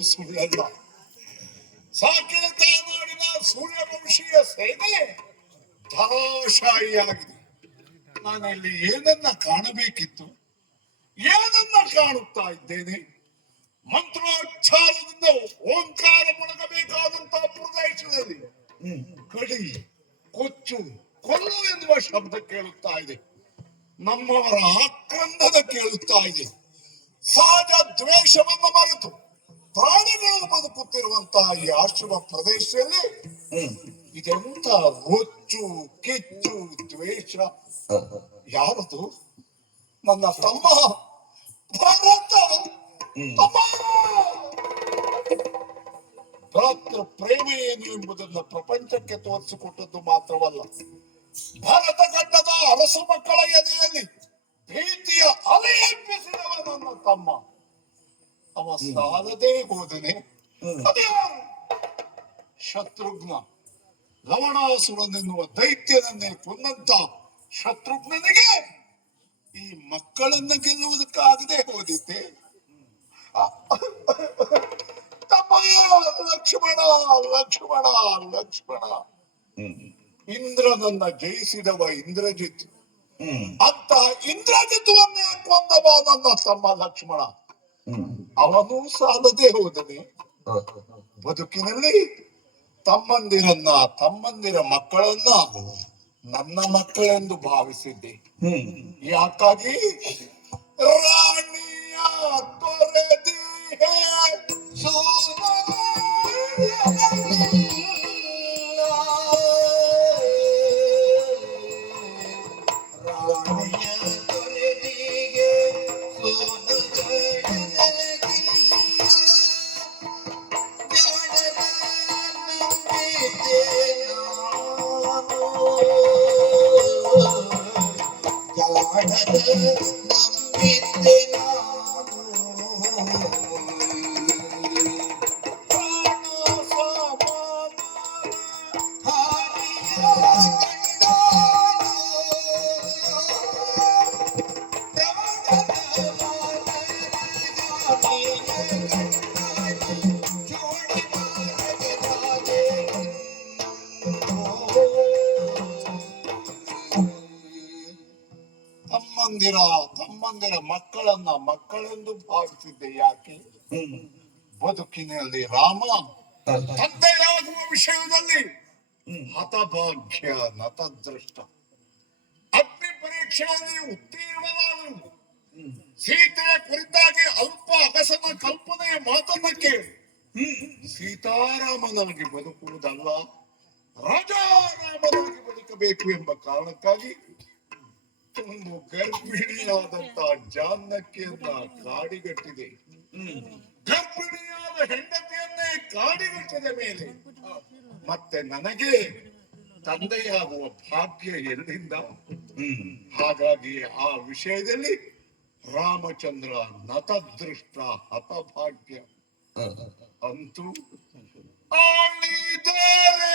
ಸುಳ್ಳಲ್ಲ ಸಾಕಿರತ ಮಾಡಿದ ಸೂರ್ಯವಂಶೀಯ ಸೇನೆ ಧರಾಶಾಹಿಯಾಗಿದೆ ನಾನಲ್ಲಿ ಏನನ್ನ ಕಾಣಬೇಕಿತ್ತು, ಏನನ್ನ ಕಾಣುತ್ತಾ ಇದ್ದೇನೆ, ಮಂತ್ರೋಚ್ಚಾರದಿಂದ ಓಂಕಾರ ಮುಳುಗಬೇಕಾದಂತಹ ಪ್ರದೇಶದಲ್ಲಿ ಕಡಿ, ಕೊಚ್ಚು, ಕೊಲ್ಲು ಎನ್ನುವ ಶಬ್ದ ಕೇಳುತ್ತಾ ಇದೆ. ನಮ್ಮವರ ಆಕ್ರಂದದ ಕೇಳುತ್ತಾ ಇದೆ. ಸಹಜ ದ್ವೇಷವನ್ನು ಮರೆತು ಪ್ರಾಣಿಗಳು ಬದುಕುತ್ತಿರುವಂತಹ ಈ ಆಶ್ರಮ ಪ್ರದೇಶದಲ್ಲಿ ಇದೆಂತ ಹುಚ್ಚು ಕಿಚ್ಚು ದ್ವೇಷ. ಯಾರದು? ನನ್ನ ತಮ್ಮ. ಭರತ ಪ್ರೇಮ ಏನು ಎಂಬುದನ್ನು ಪ್ರಪಂಚಕ್ಕೆ ತೋರಿಸಿಕೊಟ್ಟದ್ದು ಮಾತ್ರವಲ್ಲ ಭಾರತ ಖಂಡದ ಅರಸು ಮಕ್ಕಳ ಎದೆಯಲ್ಲಿ ಪ್ರೀತಿಯ ಅಲೆ ಎಬ್ಬಿಸಿದವ ನನ್ನ ತಮ್ಮ. ಅವ ಸಾಲದೇ ಹೋದನೆ? ಶತ್ರುಘ್ನ. ಲವಣಾಸುರನೆನ್ನುವ ದೈತ್ಯನನ್ನೇ ಕೊಂದಂತ ಶತ್ರುಘ್ನನಿಗೆ ಈ ಮಕ್ಕಳನ್ನ ಗೆಲ್ಲುವುದಕ್ಕಾಗದೆ ಹೋದಿದ್ದೆ ತಮ್ಮ ಲಕ್ಷ್ಮಣ ಲಕ್ಷ್ಮಣ ಲಕ್ಷ್ಮಣ. ಇಂದ್ರನನ್ನ ಜಯಿಸಿದವ ಇಂದ್ರಜಿತ್. ಅಂತ ಇಂದ್ರಜಿತ್ವನ್ನೇ ಕೊಂದವ ನನ್ನ ತಮ್ಮ ಲಕ್ಷ್ಮಣ. ಅವನು ಸಾಲದೆ ಹೋದನೆ. ಬದುಕಿನಲ್ಲಿ ತಮ್ಮಂದಿರನ್ನ ತಮ್ಮಂದಿರ ಮಕ್ಕಳನ್ನ ನನ್ನ ಮಕ್ಕಳೆಂದು ಭಾವಿಸಿದ್ದೆ. ಯಾಕಾಗಿ? ರಾಣಿಯ ತೊರೆದಿಹೆ ತಮ್ಮಂದಿರ ತಮ್ಮಂದಿರ ಮಕ್ಕಳನ್ನ ಮಕ್ಕಳೆಂದು ಭಾವಿಸಿದ್ದೆ ಯಾಕೆ? ಬದುಕಿನಲ್ಲಿ ರಾಮ ತಂದೆಯಾಗುವ ವಿಷಯದಲ್ಲಿ ಹತಭಾಗ್ಯ ನತದೃಷ್ಟ. ಅಗ್ನಿ ಪರೀಕ್ಷೆಯಲ್ಲಿ ಉತ್ತೀರ್ಣನಾದನು. ಸೀತೆಯ ಕುರಿತಾಗಿ ಅಲ್ಪ ಅಗಸನ ಕಲ್ಪನೆಯ ಮಾತನ್ನ ಕೇಳಿ. ಸೀತಾರಾಮನಾಗಿ ಬದುಕುವುದಲ್ಲ ರಾಜಾರಾಮನಾಗಿ ಬದುಕಬೇಕು ಎಂಬ ಕಾರಣಕ್ಕಾಗಿ ಒಂದು ಗರ್ಭಿಣಿಯಾದಂತ ಜಾನಕಿಯನ್ನ ಕಾಡಿಗಟ್ಟಿದೆ. ಗರ್ಭಿಣಿಯಾದ ಹೆಂಡತಿಯನ್ನೇ ಕಾಡಿಗಟ್ಟಿದ ಮೇಲೆ ಮತ್ತೆ ನನಗೆ ತಂದೆಯಾಗುವ ಭಾಗ್ಯ ಎಲ್ಲಿಂದ? ಹಾಗಾಗಿ ಆ ವಿಷಯದಲ್ಲಿ ರಾಮಚಂದ್ರ ನತದೃಷ್ಟ ಹತಭಾಗ್ಯ. ಅಂತೂ ಆಳಿದರೆ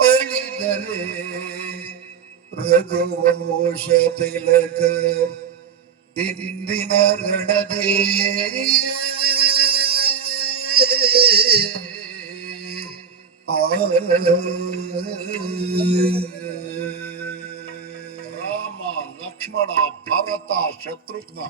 ಅಳಿದರೆ ರಘುವಂಶ ತಿಲಕ ಇಂದಿನ ರಣದೇ ಆ ರಾಮ ಲಕ್ಷ್ಮಣ ಭರತ ಶತ್ರುಘ್ನ